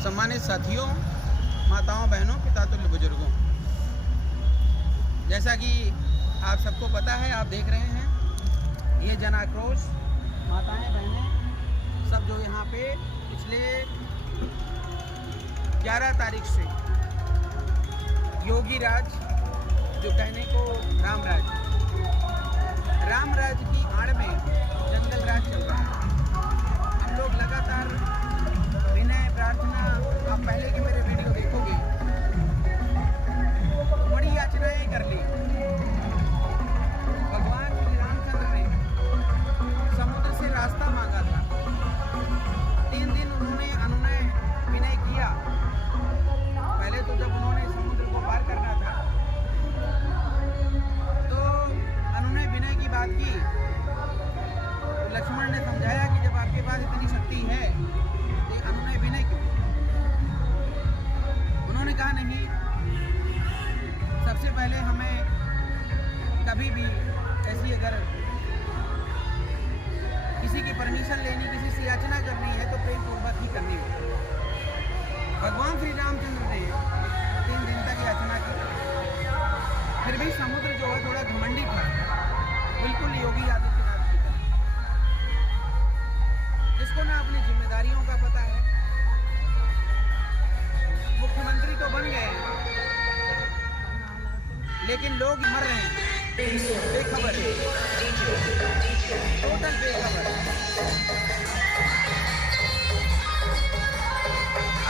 सम्मानित साथियों, माताओं, बहनों, पितातुल्य बुजुर्गों, जैसा कि आप सबको पता है, आप देख रहे हैं ये जन आक्रोश माताएं बहनें सब जो यहाँ पे पिछले 11 तारीख से योगी राज जो कहने को राम राज की आड़ में जंगल राज चल रहा है। हम लोग लगातार विनय प्रार्थना, आप पहले के मेरे वीडियो देखोगे, बड़ी याचनाएं कर ली। भगवान श्री रामचंद्र ने समुद्र से रास्ता मांगा था। 3 दिन उन्होंने अनुनय विनय किया। पहले तो जब उन्होंने समुद्र को पार करना था तो अनुनय विनय की बात की। लक्ष्मण ने समझाया कि जब आपके पास इतनी शक्ति है तो अनुनय विनय क्यों? उन्होंने कहा नहीं, सबसे पहले हमें कभी भी ऐसी अगर किसी की परमिशन लेनी, किसी से याचना करनी है तो प्रेम पूर्वक ही करनी होगी। भगवान श्री रामचंद्र ने 3 दिन तक याचना की, फिर भी समुद्र जो है थोड़ा घमंडी था, बिल्कुल योगी आदित्यनाथ की तरह, जिसको ना अपनी जिम्मेदारियों का पता है। मुख्यमंत्री तो बन गए हैं लेकिन लोग मर रहे हैं, बेखबर है, टोटल बेखबर।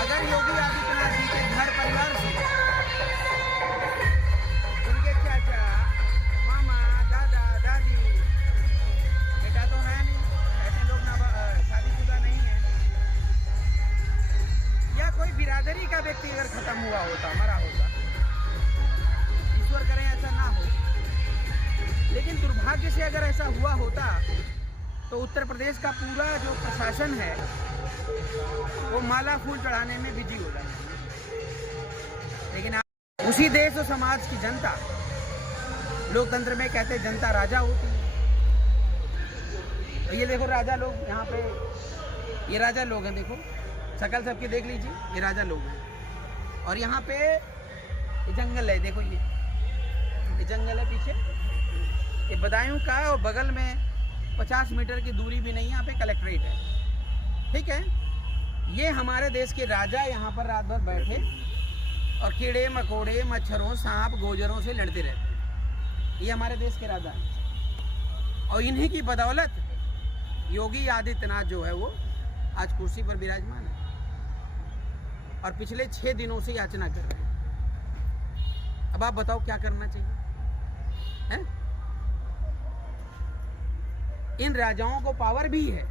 अगर योगी आदित्यनाथ जी के घर परिवार से उनके चाचा, मामा, दादा, दादी, बेटा तो है नहीं, ऐसे लोग ना शादीशुदा नहीं है, या कोई बिरादरी का व्यक्ति अगर खत्म हुआ होता, मरा होता, ईश्वर करें ऐसा ना हो, लेकिन दुर्भाग्य से अगर ऐसा हुआ होता तो उत्तर प्रदेश का पूरा जो प्रशासन है वो माला फूल चढ़ाने में बिजी हो जाता। लेकिन उसी देश और समाज की जनता, लोकतंत्र में कहते हैं जनता राजा होती है। तो ये देखो राजा लोग यहाँ पे, ये राजा लोग हैं, देखो शकल सबकी देख लीजिए, ये राजा लोग हैं। और यहाँ पे ये जंगल है, देखो ये जंगल है पीछे, ये बदायूं का, और बगल में 50 मीटर की दूरी भी नहीं, यहाँ पे कलेक्ट्रेट है, ठीक है। ये हमारे देश के राजा यहाँ पर रात भर बैठे और कीड़े मकोड़े, मच्छरों, सांप, गोजरों से लड़ते रहते। ये हमारे देश के राजा हैं और इन्हीं की बदौलत योगी आदित्यनाथ जो है वो आज कुर्सी पर विराजमान है और पिछले 6 दिनों से याचना कर रहे हैं। अब आप बताओ क्या करना चाहिए है? इन राजाओं को पावर भी है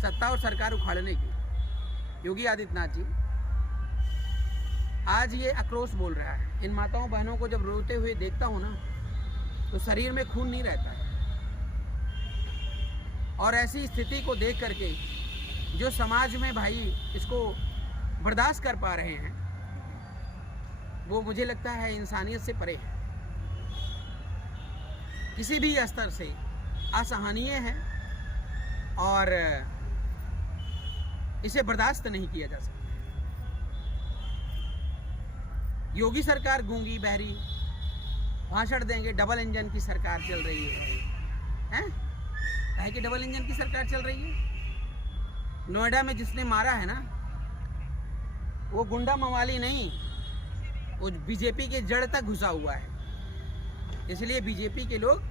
सत्ता और सरकार उखाड़ने की। योगी आदित्यनाथ जी आज ये आक्रोश बोल रहा है। इन माताओं बहनों को जब रोते हुए देखता हूं ना तो शरीर में खून नहीं रहता है। और ऐसी स्थिति को देख करके जो समाज में भाई इसको बर्दाश्त कर पा रहे हैं, वो मुझे लगता है इंसानियत से परे है, किसी भी स्तर से असहनीय है और इसे बर्दाश्त नहीं किया जा सकता। योगी सरकार गूंगी बहरी भाषण देंगे, डबल इंजन की सरकार चल रही है, हैं कि डबल इंजन की सरकार चल रही है। नोएडा में जिसने मारा है ना, वो गुंडा मवाली नहीं, वो बीजेपी के जड़ तक घुसा हुआ है। इसलिए बीजेपी के लोग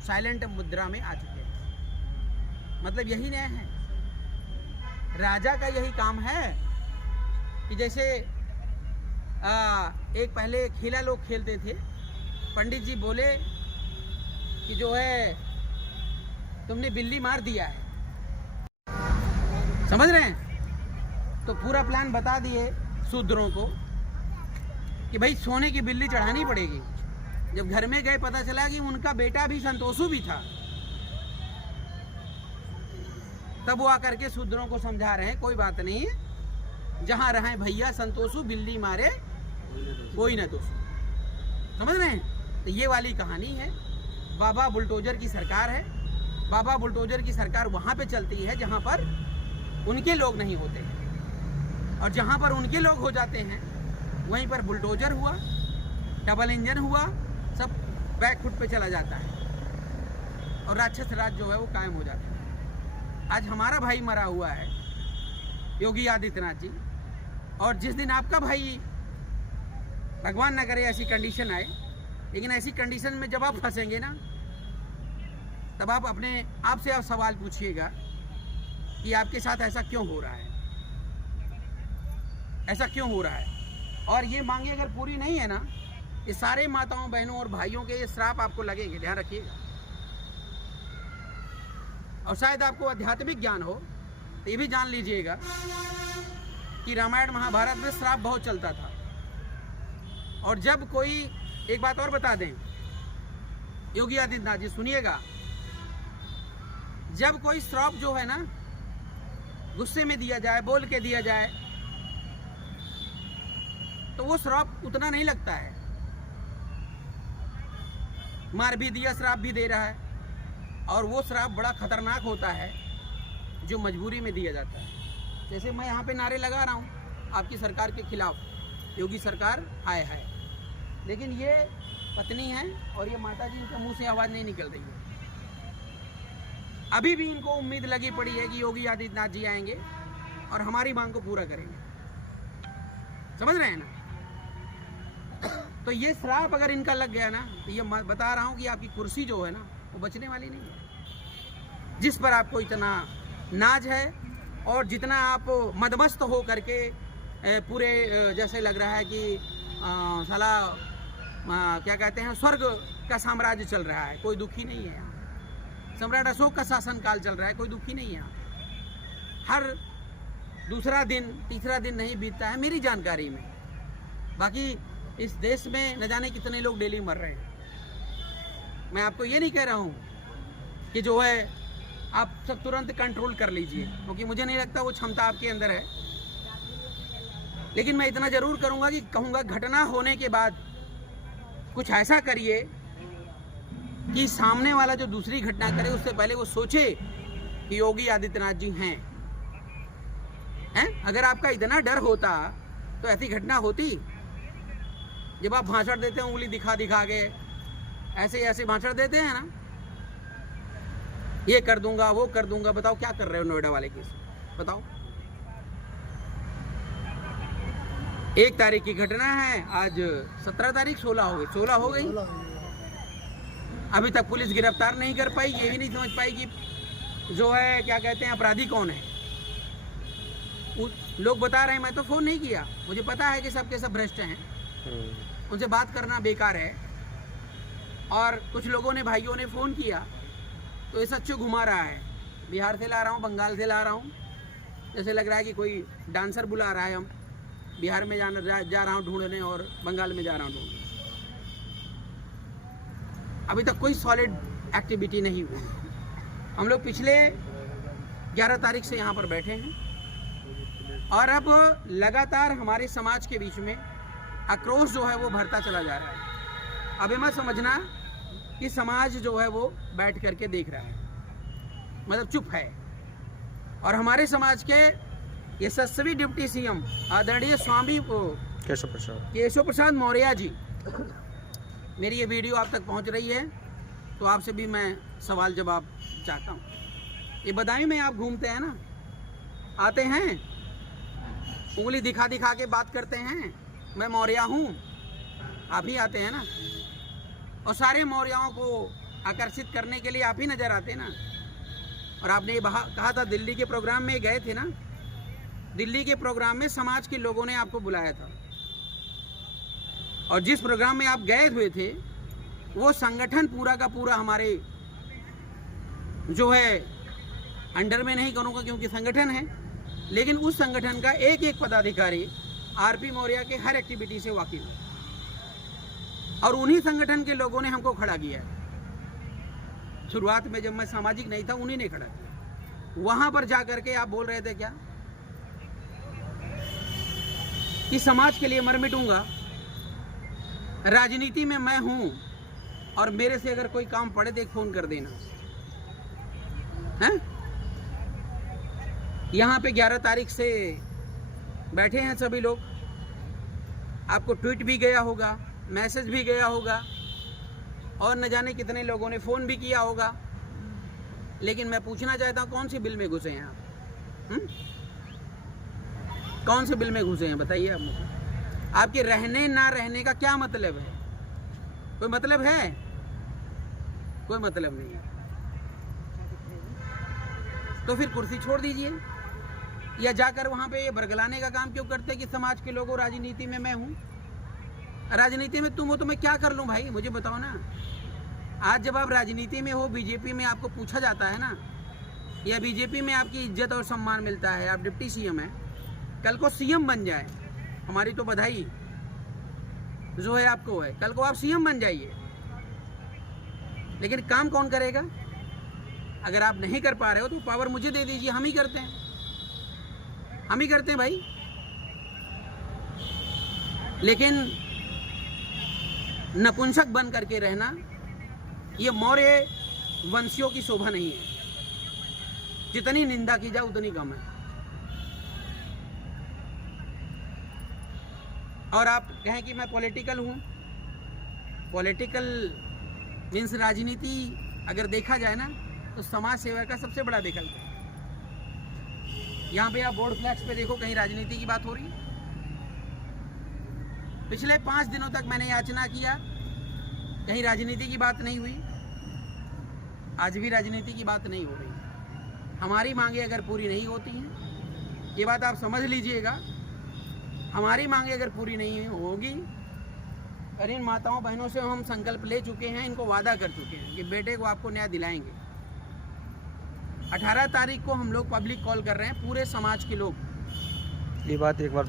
साइलेंट मुद्रा में आ चुके हैं। मतलब यही न्याय है, राजा का यही काम है कि जैसे एक पहले खेला लोग खेलते थे, पंडित जी बोले कि जो है तुमने बिल्ली मार दिया है, समझ रहे हैं? तो पूरा प्लान बता दिए शूद्रों को कि भाई सोने की बिल्ली चढ़ानी पड़ेगी। जब घर में गए पता चला कि उनका बेटा भी संतोषु भी था, तब वो आकर के शूद्रों को समझा रहे हैं कोई बात नहीं, जहां रहे भैया संतोषु, बिल्ली मारे कोई न दोषु। समझ रहे हैं? तो ये वाली कहानी है। बाबा बुलडोजर की सरकार है। बाबा बुलडोजर की सरकार वहां पे चलती है जहां पर उनके लोग नहीं होते हैं। और जहाँ पर उनके लोग हो जाते हैं वहीं पर बुलडोजर हुआ, डबल इंजन हुआ, सब बैक फुट पे चला जाता है और राक्षस राज जो है वो कायम हो जाता है। आज हमारा भाई मरा हुआ है योगी आदित्यनाथ जी, और जिस दिन आपका भाई, भगवान न करे ऐसी कंडीशन आए, लेकिन ऐसी कंडीशन में जब आप फंसेंगे ना, तब आप अपने आप से आप सवाल पूछिएगा कि आपके साथ ऐसा क्यों हो रहा है, ऐसा क्यों हो रहा है। और ये मांगे अगर पूरी नहीं है ना, ये सारे माताओं बहनों और भाइयों के ये श्राप आपको लगेंगे, ध्यान रखिएगा। और शायद आपको आध्यात्मिक ज्ञान हो तो ये भी जान लीजिएगा कि रामायण महाभारत में श्राप बहुत चलता था। और जब कोई, एक बात और बता दें योगी आदित्यनाथ जी, सुनिएगा, जब कोई श्राप जो है ना गुस्से में दिया जाए, बोल के दिया जाए, तो वो श्राप उतना नहीं लगता है। मार भी दिया, श्राप भी दे रहा है, और वो श्राप बड़ा खतरनाक होता है जो मजबूरी में दिया जाता है। जैसे मैं यहाँ पे नारे लगा रहा हूँ आपकी सरकार के खिलाफ, योगी सरकार हाय हाय, लेकिन ये पत्नी है और ये माता जी, इनके मुंह से आवाज़ नहीं निकल रही है। अभी भी इनको उम्मीद लगी पड़ी है कि योगी आदित्यनाथ जी आएंगे और हमारी मांग को पूरा करेंगे, समझ रहे हैं ना। तो ये श्राप अगर इनका लग गया ना, तो ये बता रहा हूँ कि आपकी कुर्सी जो है ना वो बचने वाली नहीं है। जिस पर आपको इतना नाज है और जितना आप मदमस्त हो करके पूरे जैसे लग रहा है कि साला क्या कहते हैं, स्वर्ग का साम्राज्य चल रहा है, कोई दुखी नहीं है यहाँ। सम्राट अशोक का शासनकाल चल रहा है, कोई दुखी नहीं है यहाँ। हर दूसरा दिन, तीसरा दिन नहीं बीतता है मेरी जानकारी में। बाकी इस देश में न जाने कितने लोग डेली मर रहे हैं। मैं आपको ये नहीं कह रहा हूँ कि जो है आप सब तुरंत कंट्रोल कर लीजिए, क्योंकि मुझे नहीं लगता वो क्षमता आपके अंदर है। लेकिन मैं इतना ज़रूर करूँगा कि कहूँगा, घटना होने के बाद कुछ ऐसा करिए कि सामने वाला जो दूसरी घटना करे उससे पहले वो सोचे कि योगी आदित्यनाथ जी हैं। अगर आपका इतना डर होता तो ऐसी घटना होती? जब आप भाषण देते हैं उंगली दिखा दिखा के, ऐसे ऐसे भाषण देते हैं ना, ये कर दूंगा वो कर दूंगा, बताओ क्या कर रहे हो नोएडा वाले केस, बताओ। 1 तारीख की घटना है, आज 17 तारीख, 16 हो गई। अभी तक पुलिस गिरफ्तार नहीं कर पाई, ये भी नहीं समझ पाई कि जो है क्या कहते हैं अपराधी कौन है। लोग बता रहे हैं, मैं तो फोन नहीं किया, मुझे पता है कि सबके सब भ्रष्ट हैं, उनसे बात करना बेकार है। और कुछ लोगों ने, भाइयों ने फ़ोन किया तो ये सच्चो घुमा रहा है, बिहार से ला रहा हूँ, बंगाल से ला रहा हूँ, जैसे लग रहा है कि कोई डांसर बुला रहा है। हम बिहार में जा रहा हूँ ढूंढने और बंगाल में जा रहा हूँ ढूंढने। अभी तक कोई सॉलिड एक्टिविटी नहीं हुई। हम लोग पिछले 11 तारीख से यहाँ पर बैठे हैं और अब लगातार हमारे समाज के बीच में आक्रोश जो है वो बढ़ता चला जा रहा है। अभी मत समझना कि समाज जो है वो बैठ करके देख रहा है, मतलब चुप है। और हमारे समाज के यशस्वी डिप्टी सीएम आदरणीय स्वामी केशव प्रसाद मौर्य जी, मेरी ये वीडियो आप तक पहुंच रही है तो आपसे भी मैं सवाल जवाब चाहता हूँ। ये बदायूं में आप घूमते हैं ना, आते हैं, उंगली दिखा दिखा के बात करते हैं मैं मौर्य हूँ, आप ही आते हैं ना। और सारे मौर्यों को आकर्षित करने के लिए आप ही नज़र आते हैं ना। और आपने ये कहा था, दिल्ली के प्रोग्राम में गए थे ना, दिल्ली के प्रोग्राम में समाज के लोगों ने आपको बुलाया था और जिस प्रोग्राम में आप गए हुए थे वो संगठन पूरा का पूरा हमारे जो है अंडर में नहीं करूँगा क्योंकि संगठन है, लेकिन उस संगठन का एक एक पदाधिकारी आरपी मौर्य के हर एक्टिविटी से वाकिफ है और उन्हीं संगठन के लोगों ने हमको खड़ा किया है। शुरुआत में जब मैं सामाजिक नहीं था उन्हीं ने खड़ा किया। वहां पर जाकर के आप बोल रहे थे क्या कि समाज के लिए मर मिटूंगा, राजनीति में मैं हूं और मेरे से अगर कोई काम पड़े तो एक फोन कर देना है। यहाँ पे 11 तारीख से बैठे हैं सभी लोग, आपको ट्वीट भी गया होगा, मैसेज भी गया होगा और न जाने कितने लोगों ने फ़ोन भी किया होगा। लेकिन मैं पूछना चाहता हूँ, कौन सी बिल में घुसे हैं आप? कौन से बिल में घुसे हैं बताइए आप मुझे। आपके रहने ना रहने का क्या मतलब है? कोई मतलब है? कोई मतलब नहीं है। तो फिर कुर्सी छोड़ दीजिए, या जाकर वहाँ पे ये बरगलाने का काम क्यों करते हैं कि समाज के लोगों, राजनीति में मैं हूँ, राजनीति में तुम हो तो मैं क्या कर लूँ भाई, मुझे बताओ ना। आज जब आप राजनीति में हो, बीजेपी में आपको पूछा जाता है ना, या बीजेपी में आपकी इज्जत और सम्मान मिलता है, आप डिप्टी सीएम हैं, कल को सीएम बन जाए, हमारी तो बधाई जो है आपको है, कल को आप सीएम बन जाइए। लेकिन काम कौन करेगा? अगर आप नहीं कर पा रहे हो तो पावर मुझे दे दीजिए, हम ही करते हैं, हम ही करते हैं भाई। लेकिन नपुंसक बन करके रहना, ये मौर्य वंशियों की शोभा नहीं है। जितनी निंदा की जाए उतनी कम है। और आप कहें कि मैं पॉलिटिकल हूँ, पॉलिटिकल मीन्स राजनीति अगर देखा जाए ना तो समाज सेवा का सबसे बड़ा विकल्प है। यहाँ पे आप बोर्ड फ्लैक्स पे देखो, कहीं राजनीति की बात हो रही है? पिछले 5 दिनों तक मैंने याचना किया, कहीं राजनीति की बात नहीं हुई। आज भी राजनीति की बात नहीं हो रही। हमारी मांगे अगर पूरी नहीं होती हैं, ये बात आप समझ लीजिएगा, हमारी मांगे अगर पूरी नहीं होगी, और इन माताओं बहनों से हम संकल्प ले चुके हैं, इनको वादा कर चुके हैं कि बेटे को आपको न्याय दिलाएंगे। 18 तारीख को हम लोग पब्लिक कॉल कर रहे हैं, पूरे समाज के लोग। ये बात एक बार